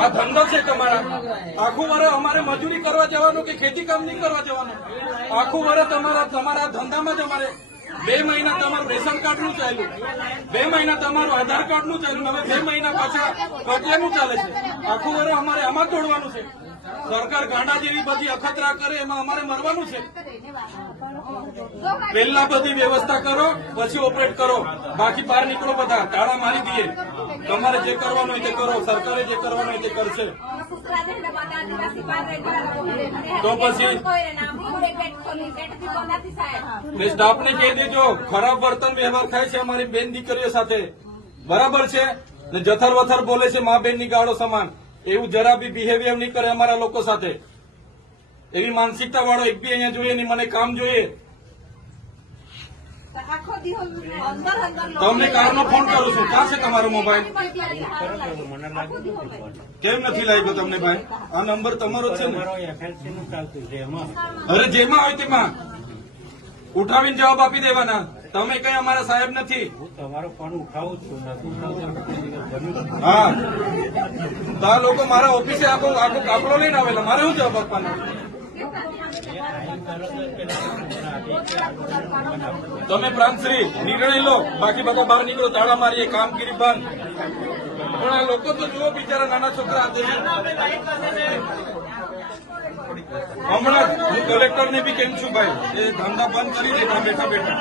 આ ધંધો છે તમારા આખું વર્ષ અમારે મજૂરી કરવા જવાનું કે ખેતી કામ નહીં કરવા જવાનું આખું વર્ષ તમારા તમારા ધંધામાં જ અમારે બે મહિના તમારું રેશન કાર્ડનું ચાલ્યું. બે મહિના તમારું આધાર કાર્ડનું ચાલ્યું. હવે બે મહિના પાછા કટલેનું ચાલે છે. આખું વર્ષ અમારે આમાં તોડવાનું છે. સરકાર ગાંડા જેવી બધી અખતરા કરે એમાં અમારે મરવાનું છે. પહેલા બધી વ્યવસ્થા કરો પછી ઓપરેટ કરો. બાકી બહાર નીકળો બધા. તાળા મારી દઈએ. તમારે જે કરવાનું હોય તે કરો. સરકારે જે કરવાનું હોય તે કરશે. તો પછી ને સ્ટાફને કહી દેજો ખરાબ વર્તન વ્યવહાર થાય છે અમારી બેન દીકરીઓ સાથે. બરાબર છે? ને જથર વથર બોલે છે મા બેનની ગાળો સમાન. એવું જરા બી બિહેવિયર નહીં કરે અમારા લોકો સાથે. એવી માનસિકતા વાળો એક બી અહીંયા જોઈએ નહીં મને કામ જોઈએ. આખો દિવસ અંદર અંદર તમને કારનો ફોન કરું છું. ક્યાં છે તમારો મોબાઈલ? કેમ નથી લાગ્યો તમને ભાઈ? આ નંબર તમારો જ છે ને અરે જેમાં હોય તેમાં. ઉઠાવીને જવાબ આપી દેવાના. તમે કઈ અમારા સાહેબ નથી. હું તમારો ફોન ઉઠાવું છું. તો લોકો મારા ઓફિસે આખો આખો કાપડો લઈને આવેલા. મારે શું જવાબ આપવાનો? તમે પ્રાંતશ્રી નિર્ણય લો. બાકી બધા બહાર નીકળો તાળા મારીએ કામગીરી બંધ. પણ આ લોકો તો જુઓ બિચારા નાના છોકરા. હમણાં જ હું કલેક્ટરને બી કેમ છું ભાઈ એ ધંધા બંધ કરી દે ત્યાં બેઠા. બેઠા